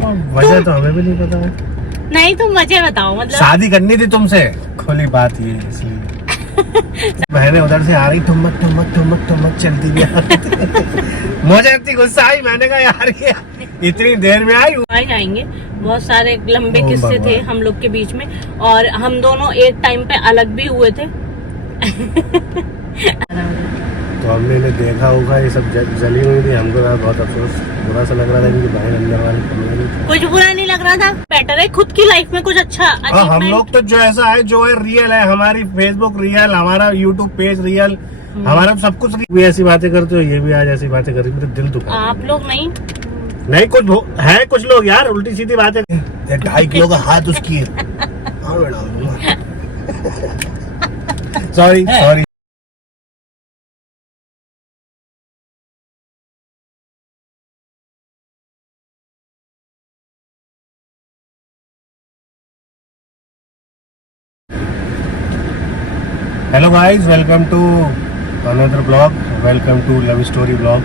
वजह तो हमें भी नहीं पता है। नहीं तुम वजह बताओ, मतलब शादी करनी थी तुमसे, खुली बात ये इसलिए। बहने उधर से आ रही, ठुमक ठुमक ठुमक ठुमक चलती गया। मुझे इतनी गुस्सा आई, मैंने कहा यार ये इतनी देर में आई। आ जाएंगे, बहुत सारे लंबे किस्से थे हम लोग के बीच में, और हम दोनों एक टाइम पे अलग भी हुए थे। तो हमने इन्हें देखा होगा, ये सब जली हुई थी, हमको बहुत अफसोस, बुरा सा लग रहा था इनकी बहन अंदर वाली कमरे में। कुछ बुरा नहीं लग रहा था, बेटर है खुद की लाइफ में कुछ अच्छा। हम लोग तो जो ऐसा है, जो है रियल है, हमारी फेसबुक रियल, हमारा यूट्यूब पेज रियल, हमारा सब कुछ। भी ऐसी बातें करते हो, ये भी आज ऐसी बातें कर रही, मेरा दिल दुखा। आप लोग नहीं कुछ है, कुछ लोग यार उल्टी सीधी बातें। 2.5 किलो का हाथ उसकी sorry. Hello guys, welcome to another blog, welcome to love story blog,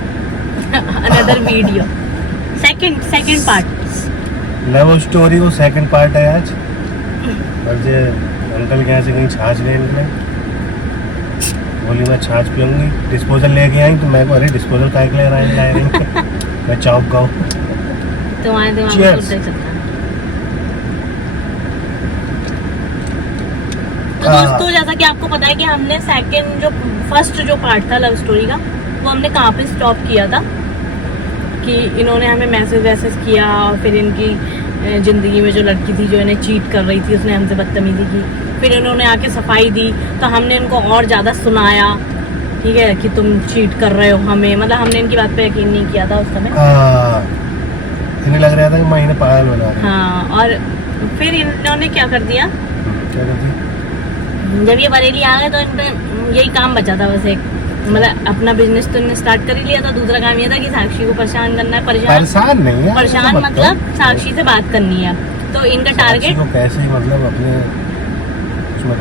another video, second part. Love story को सेकंड पार्ट है आज। और ये अंकल के यहाँ से कहीं छाछ ले निकले, बोली मैं छाछ पीऊंगी, डिस्पोजल लेके आई, तो मैं को अरे डिस्पोजल का ले रहा है मैं चौक गाँव। तुम्हारे दिमाग में कुछ नहीं चलता। तो दोस्तों, जैसा कि आपको पता है कि हमने फर्स्ट जो पार्ट था लव स्टोरी का, वो हमने कहाँ पे स्टॉप किया था कि इन्होंने हमें मैसेज किया, और फिर इनकी ज़िंदगी में जो लड़की थी जो इन्हें चीट कर रही थी, उसने हमसे बदतमीजी की, फिर इन्होंने आके सफाई दी, तो हमने इनको और ज़्यादा सुनाया, ठीक है, कि तुम चीट कर रहे हो हमें, मतलब हमने इनकी बात पे यकीन नहीं किया था उस समय। इन्हें लग रहा था कि मैं इन्हें पागल बना रहा। हाँ, और फिर इन्होंने क्या कर दिया, जब ये बरेली आ गए तो इनका यही काम बचा था बस एक, मतलब अपना बिजनेस तो इन्होंने स्टार्ट कर ही लिया था। दूसरा काम ये था कि साक्षी को परेशान करना है। परेशान नहीं है, परेशान मतलब साक्षी से बात करनी है, तो इनका टारगेट कैसे, मतलब अपने उसमें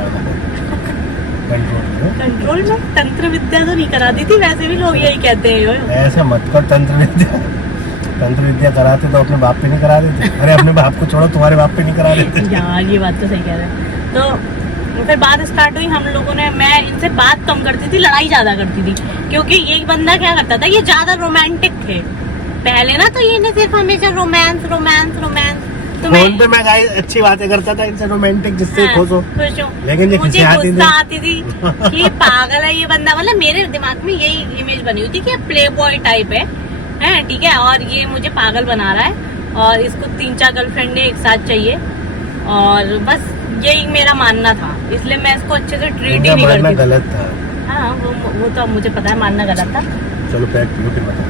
कंट्रोल में तंत्र विद्या तो नहीं कराती थी, वैसे भी लोग यही कहते हैं। ऐसे मत कर, तंत्र विद्या कराते तो अपने बाप पे नहीं करा देते। अरे अपने बाप को छोड़ो, तुम्हारे बाप पे नहीं करा देते यार, ये बात तो सही कह रहे हैं। तो फिर बात स्टार्ट हुई, हम लोगों ने, मैं इनसे बात कम करती थी, लड़ाई ज्यादा करती थी, क्योंकि ये बंदा क्या करता था, ये ज्यादा रोमांटिक थे पहले ना, तो ये सिर्फ हमेशा रोमांस। तो फोन पे मैं अच्छी बातें करता था इनसे, रोमांटिक, जिससे खुश हो, लेकिन ये मुझे गुस्सा आती थी कि ये पागल है ये बंदा, मतलब मेरे दिमाग में यही इमेज बनी हुई थी कि प्ले बॉय टाइप है, ठीक है, और ये मुझे पागल बना रहा है, और इसको 3-4 गर्लफ्रेंड एक साथ चाहिए, और बस यही मेरा मानना था, इसलिए मैं इसको अच्छे से ट्रीट ही नहीं करती। मानना गलत था। हाँ, वो तो अब मुझे पता है मानना गलत था। चलो पैक पियो फिर बता।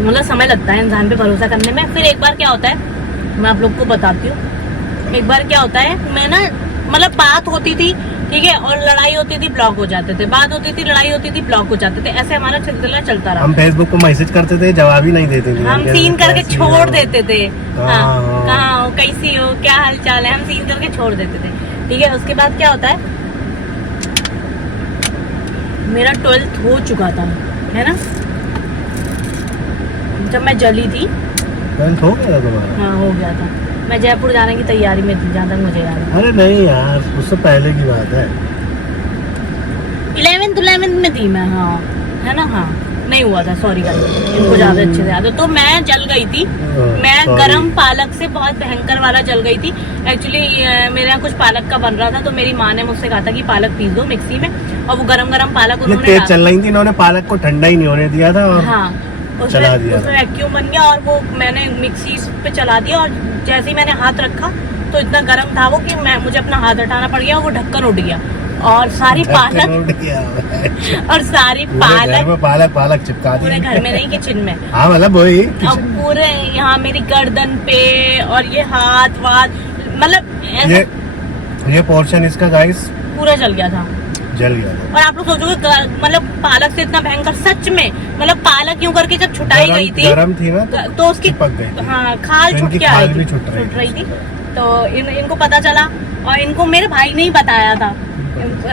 मतलब समय लगता है इंसान पे भरोसा करने में। फिर एक बार क्या होता है, मैं आप लोग को बताती हूँ। एक बार क्या होता है, मैं ना, मतलब बात होती थी, ठीक है, और लड़ाई होती थी, ब्लॉक हो जाते थे, बात होती थी, लड़ाई होती थी, ब्लॉक हो जाते थे, ऐसे हमारा सिलसिला चलता रहा। हम फेसबुक पे मैसेज करते थे, जवाब ही नहीं देते थे, हम सीन करके छोड़ देते थे। हाँ, कहाँ हो, कैसी हो, क्या हाल चाल है, हम सीन करके छोड़ देते थे, ठीक है। उसके बाद क्या होता है, मेरा 12th हो चुका था, है ना, जब मैं जली थी। 12th हो गया था तुम्हारा? हाँ, हो गया था। मैं जयपुर जाने की तैयारी में थी, जहाँ तक मुझे याद है। अरे नहीं यार, उससे पहले की बात है। 11th में थी मैं, हाँ, है ना, हाँ, नहीं हुआ था, सॉरी गाइस, इनको ज्यादा अच्छे से याद है। तो मैं जल गई थी, मैं गरम पालक से बहुत भयंकर वाला जल गई थी। एक्चुअली मेरे यहाँ कुछ पालक का बन रहा था, तो मेरी माँ ने मुझसे कहा था कि पालक पीस दो मिक्सी में, और वो गरम पालक उन्होंने तेज चल रही थी, इन्होंने पालक को ठंडा ही नहीं होने दिया था, और हाँ, चला दिया, उसमें वैक्यूम बन गया, और वो मैंने मिक्सी पे चला दिया, और जैसे ही मैंने हाथ रखा तो इतना गर्म था वो कि मुझे अपना हाथ हटाना पड़ गया, वो ढक्कन उड़ गया, और सारी पालक चिपका दी। पूरे घर में नहीं, किचन में। हाँ, मतलब वही पूरे यहाँ मेरी गर्दन पे, और ये हाथ वाथ, मतलब ये पोर्शन इसका गाइस पूरा जल गया था। और आप लोग सोचोगे, मतलब पालक से इतना भयंकर, सच में, मतलब पालक यूं करके जब छुटाई गई थी, गरम थी ना, तो उसकी हाँ, खाल छूट के छुट रही थी। तो इनको पता चला, और इनको मेरे भाई ने ही बताया था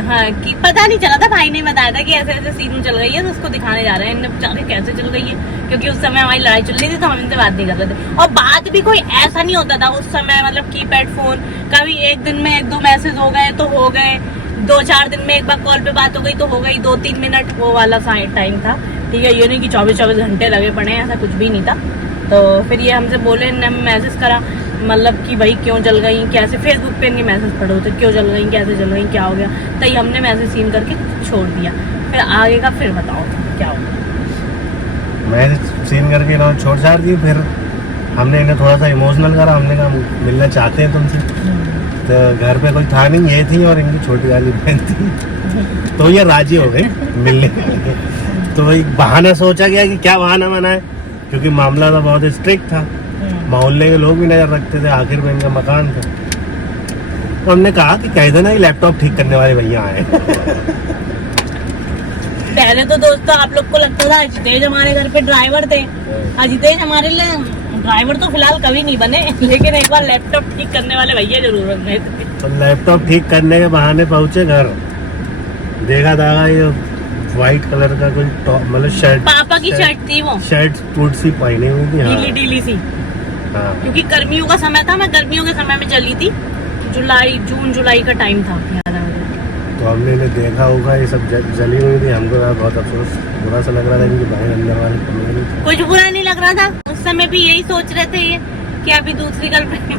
हाँ कि पता नहीं चला था, भाई ने बताया था कि ऐसे ऐसे सीन चल रही है तो उसको दिखाने जा रहे हैं। इनने बेचारे कैसे चल रही है, क्योंकि उस समय हमारी लड़ाई चल रही थी तो हम इनसे बात नहीं कर रहे थे। और बात भी कोई ऐसा नहीं होता था उस समय, मतलब कीपैड फोन, कभी एक दिन में 1-2 मैसेज हो गए तो हो गए, 2-4 दिन में एक बार कॉल पे बात हो गई तो हो गई, 2-3 मिनट वो वाला टाइम था। ठीक है, ये नहीं कि 24 घंटे लगे पड़े हैं, ऐसा कुछ भी नहीं था। तो फिर ये हमसे बोले, इनने मैसेज करा मतलब कि भाई क्यों जल गई, कैसे, फेसबुक पे इनके मैसेज पढ़े होते क्यों जल गई, कैसे जल गई, क्या हो गया। तो हमने मैसेज सीन करके छोड़ दिया। फिर आगे का फिर बताओ क्या होगा। मैसेज सीन करके इन्होंने छोड़ छाड़ दी। फिर हमने इन्हें थोड़ा सा इमोशनल करा, हमने कहा मिलना चाहते हैं तुमसे। तो घर पे कोई था नहीं, ये थी और इनकी छोटी वाली बहन थी। तो ये राजी हो गई मिलने के लिए। तो एक बहाना सोचा गया कि क्या बहाना बनाए, क्योंकि मामला तो बहुत स्ट्रिक्ट था, मोहल्ले के लोग भी नजर रखते थे, आखिर में इनका मकान था। तो हमने कहा कि कह देना ये लैपटॉप ठीक करने वाले भैया आए। पहले तो दोस्तों आप लोग को लगता था अजितेश हमारे घर पे ड्राइवर थे। अजितेश हमारे लिए ड्राइवर तो फिलहाल कभी नहीं बने, लेकिन एक बार लैपटॉप ठीक करने वाले भैया जरूर बने थे। तो लैपटॉप ठीक करने के बहाने पहुंचे घर, देखा था ये व्हाइट कलर का कोई मतलब शर्ट, पापा की शर्ट थी वो, शर्ट टूट सी पहनी हुई थी, ढीली ढीली सी। हाँ। क्योंकि गर्मियों का समय था, मैं गर्मियों के समय में चली थी, जून जुलाई का टाइम था, याद है मुझे। तो हमने इन्हें देखा होगा ये सब जली हुई थी, हमको बहुत अफसोस, बुरा सा लग रहा था इनकी बहन अंदर वाली कमरे में। कुछ बुरा नहीं लग रहा था, उस समय भी यही सोच रहे थे ये कि अभी दूसरी गर्लफ्रेंड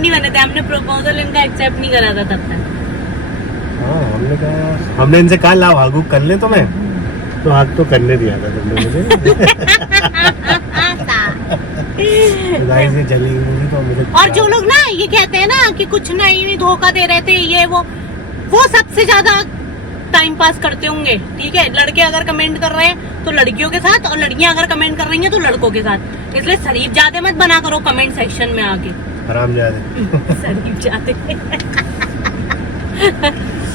नहीं बने थे। हमने प्रपोजल इनका एक्सेप्ट नहीं करा था तब तक। हाँ, हमने इनसे कहा लाओ हागू कर ले तुम्हें, तो हाथ तो करने दिया था तुमने मुझे। ये जली हुई तो मुझे। और जो लोग ना ये कहते हैं ना कि कुछ नहीं धोखा दे रहे थे, ये वो सबसे ज्यादा टाइम पास करते होंगे। ठीक है, लड़के अगर कमेंट कर रहे हैं तो लड़कियों के साथ, और लड़कियां अगर कमेंट कर रही हैं तो लड़कों के साथ। इसलिए शरीफ जाते मत बना करो कमेंट सेक्शन में आके, हरामजादे। शरीफ जाते।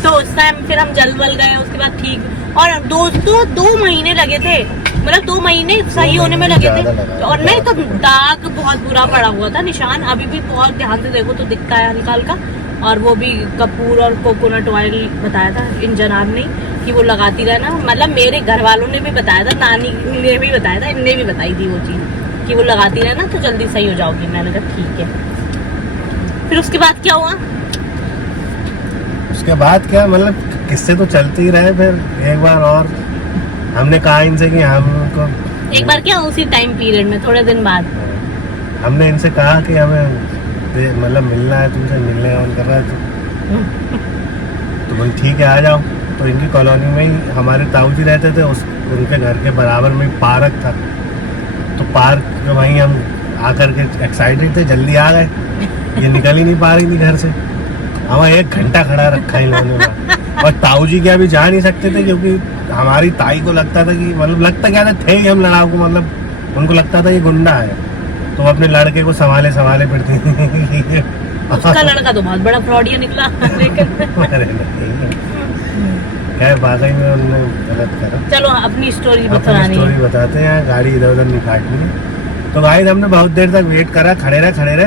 तो उस टाइम फिर हम जल वल गए, उसके बाद ठीक। और दोस्तों 2 महीने लगे थे, मतलब 2 महीने सही होने में लगे थे। और नहीं तो दाग बहुत बुरा पड़ा हुआ था, निशान अभी भी बहुत ध्यान से देखो तो दिखता है हल्का हल्का। और वो भी कपूर और कोकोनट ऑयल बताया था इन जनाब ने कि वो लगाती रहना, मतलब मेरे घर वालों ने भी बताया था, नानी ने भी बताया था, इनने भी बताई थी वो चीज कि वो लगाती रहना तो जल्दी सही हो जाओगी। मैंने कहा ठीक है। फिर उसके बाद क्या हुआ? उसके बाद क्या, मतलब किस्से तो चलते ही रहे। फिर एक बार और हमने कहा इनसे कि हमको एक बार क्या, उसी टाइम पीरियड में थोड़े दिन बाद हमने इनसे कहा कि हमें मतलब मिलना है तुमसे, मिलने का मन कर रहा है तो बोल ठीक है आ जाओ। तो इनकी कॉलोनी में ही हमारे ताऊ जी रहते थे, उनके घर के बराबर में पार्क था। तो पार्क वहीं हम आकर के एक्साइटेड थे, जल्दी आ गए। ये निकल ही नहीं पा रही थी घर से, हमें 1 घंटा खड़ा रखा इन लोगों ने। और ताऊ जी क्या भी जा नहीं सकते थे, क्योंकि हमारी ताई को लगता था कि, मतलब लगता क्या था, थे ही हम लड़ाकू, मतलब उनको लगता था ये गुंडा है, तो अपने लड़के को संभाले फिरती थी। उसका लड़का तो बहुत बड़ा फ्रॉडिया निकला। लेकिन क्या वाकई में उन्होंने गलत करा। चलो अपनी स्टोरी बताते हैं, गाड़ी इधर उधर नहीं काटनी है। तो भाई हमने बहुत देर तक वेट करा, खड़े रहे।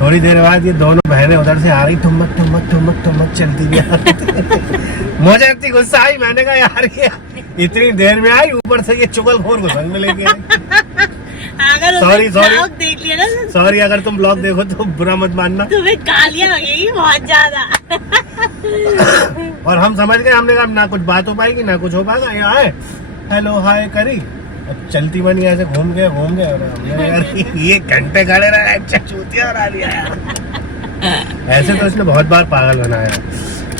थोड़ी देर बाद ये दोनों बहनें उधर से आ रही, ठुमक चलती भी। मुझे इतनी गुस्सा आई, मैंने कहा यार ये इतनी देर में आई, ऊपर से ये चुगलखोर को संग में लेके आई। सॉरी देख लिया ना, सॉरी अगर तुम ब्लॉग देखो तो बुरा मत मानना, तुम्हें गालियां लगेगी बहुत ज्यादा। और हम समझ गए, हमने कहा ना कुछ बात हो पाएगी ना कुछ हो पाएगा, यहाँ आए हेलो हाय करी, अब चलती बनी ऐसे घूम गए और हमने यार ये घंटे खड़े रहा, अच्छा चूतिया बना दिया यार। ऐसे तो इसने बहुत बार पागल बनाया।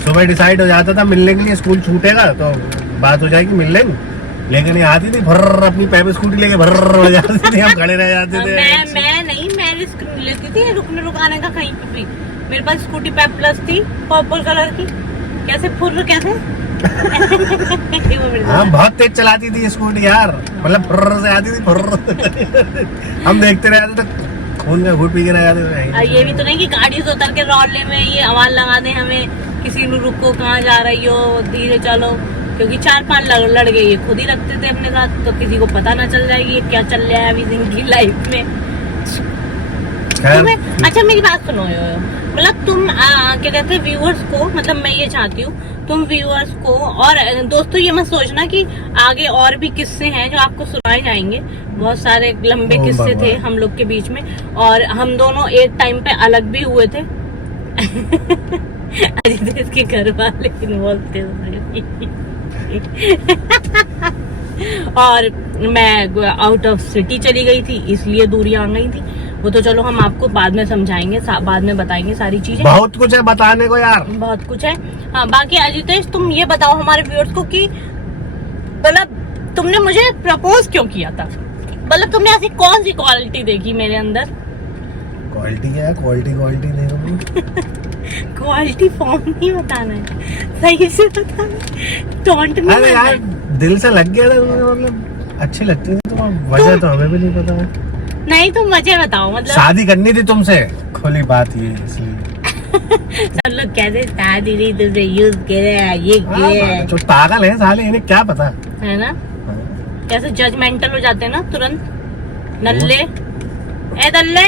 सुबह डिसाइड हो जाता था मिलने के लिए, स्कूल छूटेगा तो बात हो जाएगी मिल लेंगे, लेकिन ये आती थी भर्र, अपनी पैप स्कूटी लेके भर्र हो जाती थी, हम खड़े रह जाते थे। मैं रिस्क लेती थी रुकने का कहीं पे भी। मेरे पास स्कूटी पैप प्लस थी पर्पल कलर की, कैसे फुर्र कैसे। हाँ बहुत तेज चलाती थी स्कूटी यार, मतलब फुर्र से आती थी फुर्र। हम देखते रह जाते थे, खून का घूट पी के रह जाते थे। ये भी तो नहीं कि गाड़ी से उतर के रौले में ये आवाज लगा दे हमें, किसी ने रुको, कहाँ जा रही हो, धीरे चलो, क्योंकि 4-5 लड़के ये खुद ही रखते थे अपने साथ, तो किसी को पता ना चल जाएगी क्या चल रहा है अभी इनकी लाइफ में। तुम्हें अच्छा मेरी बात सुनो मतलब तुम क्या कहते हैं व्यूअर्स को, मतलब मैं ये चाहती हूँ तुम व्यूअर्स को और दोस्तों ये मत सोचना कि आगे और भी किस्से हैं जो आपको सुनाए जाएंगे। बहुत सारे लंबे किस्से थे हम लोग के बीच में और हम दोनों एक टाइम पे अलग भी हुए थे। अजित इसके घर वाले इन्वॉल्व थे और मैं आउट ऑफ सिटी चली गई थी इसलिए दूरी आ गई थी। वो तो चलो हम आपको बाद में समझाएंगे, बाद में बताएंगे सारी चीजें। बहुत कुछ है बताने को यार, बहुत कुछ है। हाँ बाकी अजितेश तुम ये बताओ हमारे व्यूअर्स को कि मतलब तुमने मुझे प्रपोज क्यों किया था? मतलब तुमने ऐसी कौन सी क्वालिटी देखी मेरे अंदर? क्वालिटी क्या है? क्वालिटी देखो। क्वालिटी फॉर्म नहीं बताना है, सही से बताना है, टॉन्ट नहीं। अरे यार दिल से लग गया था, मतलब अच्छी लगती थी तो वजह तो हमें भी नहीं पता है। नहीं तुम वजह बताओ। मतलब शादी करनी थी तुमसे, खुली बात ये इसलिए। सब लोग कहते शादी नहीं तुमसे यूज करे ये जो पागल है साले, इन्हें क्या पता है ना, कैसे जजमेंटल हो जाते हैं ना तुरंत। नल्ले ए दल्ले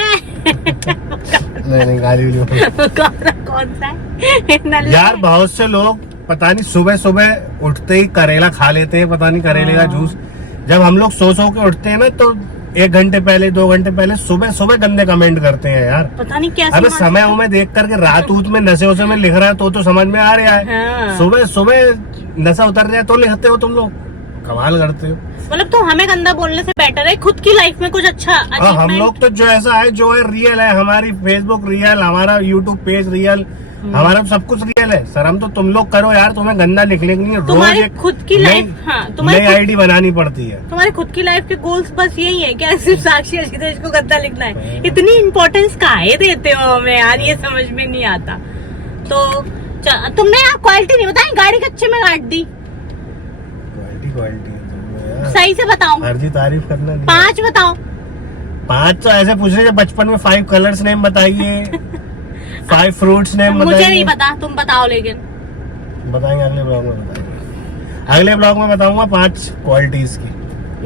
नहीं गाली कौन सा है नल्ले? यार बहुत से लोग पता नहीं सुबह सुबह उठते ही करेला खा लेते हैं, पता नहीं करेले का जूस। जब हम लोग सो के उठते हैं ना तो 1 घंटे पहले 2 घंटे पहले सुबह गंदे कमेंट करते हैं यार। पता नहीं कैसे। अबे समय उमें देख करके रात उत में नशे वशे में लिख रहा है तो समझ में आ रहा है। हाँ। सुबह नशा उतर जाए तो लिखते हो तुम लोग, कमाल करते हो। मतलब तो हमें गंदा बोलने से बेटर है खुद की लाइफ में कुछ अच्छा हम लोग तो जो ऐसा है जो है रियल है, हमारी फेसबुक रियल, हमारा यूट्यूब पेज रियल, हमारा सब कुछ रियल है। सर हम तो तुम लोग करो यार, तुम्हें गंदा लिखने के लिए रोज एक खुद की लाइफ, हाँ नई आईडी बनानी पड़ती है। तुम्हारे खुद की लाइफ के गोल्स बस यही है क्या? सिर्फ साक्षी अजितेश को गंदा लिखना है? इतनी इम्पोर्टेंस काहे देते हो हमें यार, ये समझ में नहीं आता। तो तुमने यार क्वालिटी नहीं बताई, गाड़ी कच्चे में काट दी। क्वालिटी सही से बताओ, हर तारीफ करना नहीं। 5 बताओ। 5 तो ऐसे पूछ रहे बचपन में 5 कलर्स नेम बताइए, 5 फ्रूट्स नेम बताइए। मुझे नहीं पता, तुम बताओ। लेकिन बताएंगे अगले ब्लॉग में, बताएंगे अगले ब्लॉग में बताऊंगा 5 क्वालिटीज की,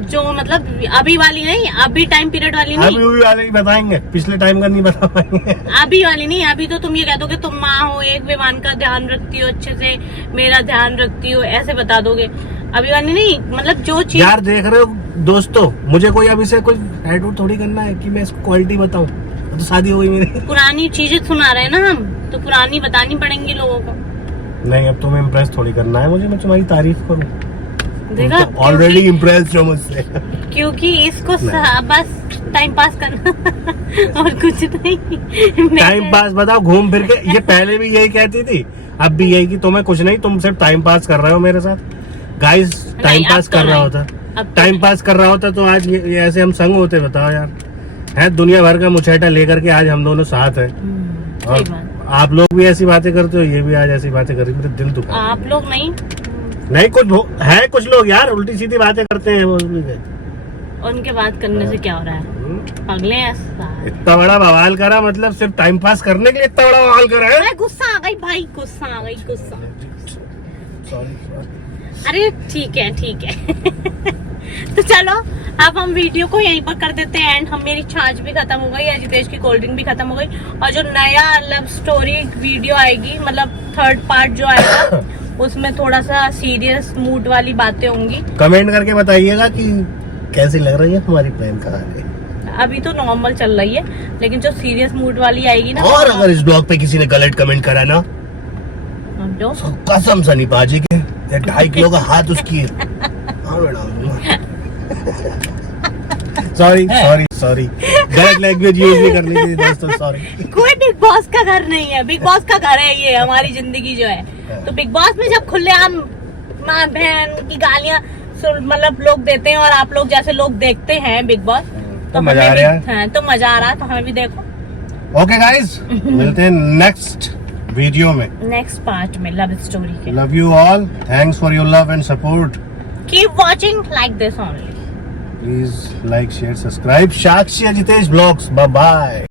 जो मतलब अभी वाली नहीं, अभी टाइम पीरियड वाली नहीं, अभी वाले ही बताएंगे, पिछले टाइम का नहीं बता पाएंगे। अभी वाली नहीं। अभी तो तुम ये कह दोगे तुम माँ हो, एक विमान का ध्यान रखती हो, अच्छे से मेरा ध्यान रखती हो, ऐसे बता दोगे। अभी वाली नहीं, मतलब जो चीज। यार देख रहे हो दोस्तों, मुझे कोई अभी से कोई एडवर्ट थोड़ी करना है कि मैं इसको क्वालिटी बताऊं, तो शादी हो गई मेरी। पुरानी चीजें सुना रहे हैं ना हम, तो पुरानी बतानी पड़ेंगी लोगों को। नहीं अब तुम्हें इम्प्रेस थोड़ी करना है मुझे, मैं तुम्हारी तारीफ करूं। देखा, ऑलरेडी इम्प्रेस हो मुझसे। क्योंकि इसको बस टाइम पास करना और कुछ नहीं। टाइम पास बताओ, घूम फिर के। ये पहले भी यही कहती थी, अब भी यही कि तुम्हें कुछ नहीं, तुम सिर्फ टाइम पास कर रहे हो मेरे साथ। गाइस टाइम पास कर रहा होता, टाइम पास कर रहा होता तो आज ये ऐसे हम संग होते, बताओ यार। है दुनिया भर का मुछेटा लेकर के आज हम दोनों साथ हैं। और आप लोग भी ऐसी बातें करते हो, ये भी आज ऐसी बातें कर रही, मेरे दिल दुखा। आप लोग नहीं कुछ है, कुछ लोग यार उल्टी सीधी बातें करते हैं। उनके बात करने से क्या हो रहा है? पगले इतना बड़ा बवाल करा, मतलब सिर्फ टाइम पास करने के लिए इतना बड़ा बवाल करा है। गुस्सा आ गई भाई, गुस्सा आ गई, गुस्सा। अरे ठीक है तो चलो अब हम वीडियो को यहीं पर कर देते हैं एंड। हम मेरी छाछ भी खत्म हो गई, अजितेश की कोल्ड ड्रिंक भी खत्म हो गई, और जो नया लव स्टोरी वीडियो आएगी, मतलब 3rd पार्ट जो आएगा उसमें थोड़ा सा सीरियस मूड वाली बातें होंगी। कमेंट करके बताइएगा कि कैसी लग रही है हमारी प्रेम कहानी। अभी तो नॉर्मल चल रही है, लेकिन जो सीरियस मूड वाली आएगी ना, और अगर इस ब्लॉग पे किसी ने गलत कमेंट करा ना, कसम से नहीं बाजी के 2.5 किलो का हाथ उसकी सॉरी गलत लैंग्वेज यूज नहीं करनी थी दोस्तों, सॉरी। कोई बिग बॉस का घर नहीं है, बिग बॉस का घर है ये हमारी जिंदगी जो है। तो बिग बॉस में जब खुलेआम माँ बहन की गालियां मतलब लोग देते हैं, और आप लोग जैसे लोग देखते हैं बिग बॉस, तो मजा आ रहा है, तो मजा आ रहा है, तो हमें भी देखो। ओके गाइस, मिलते हैं नेक्स्ट वीडियो में, नेक्स्ट पार्ट में लव स्टोरी के। Love you all, thanks for your love and support, keep watching like this only, please like share subscribe. Sakshi Ajitesh blogs, bye bye.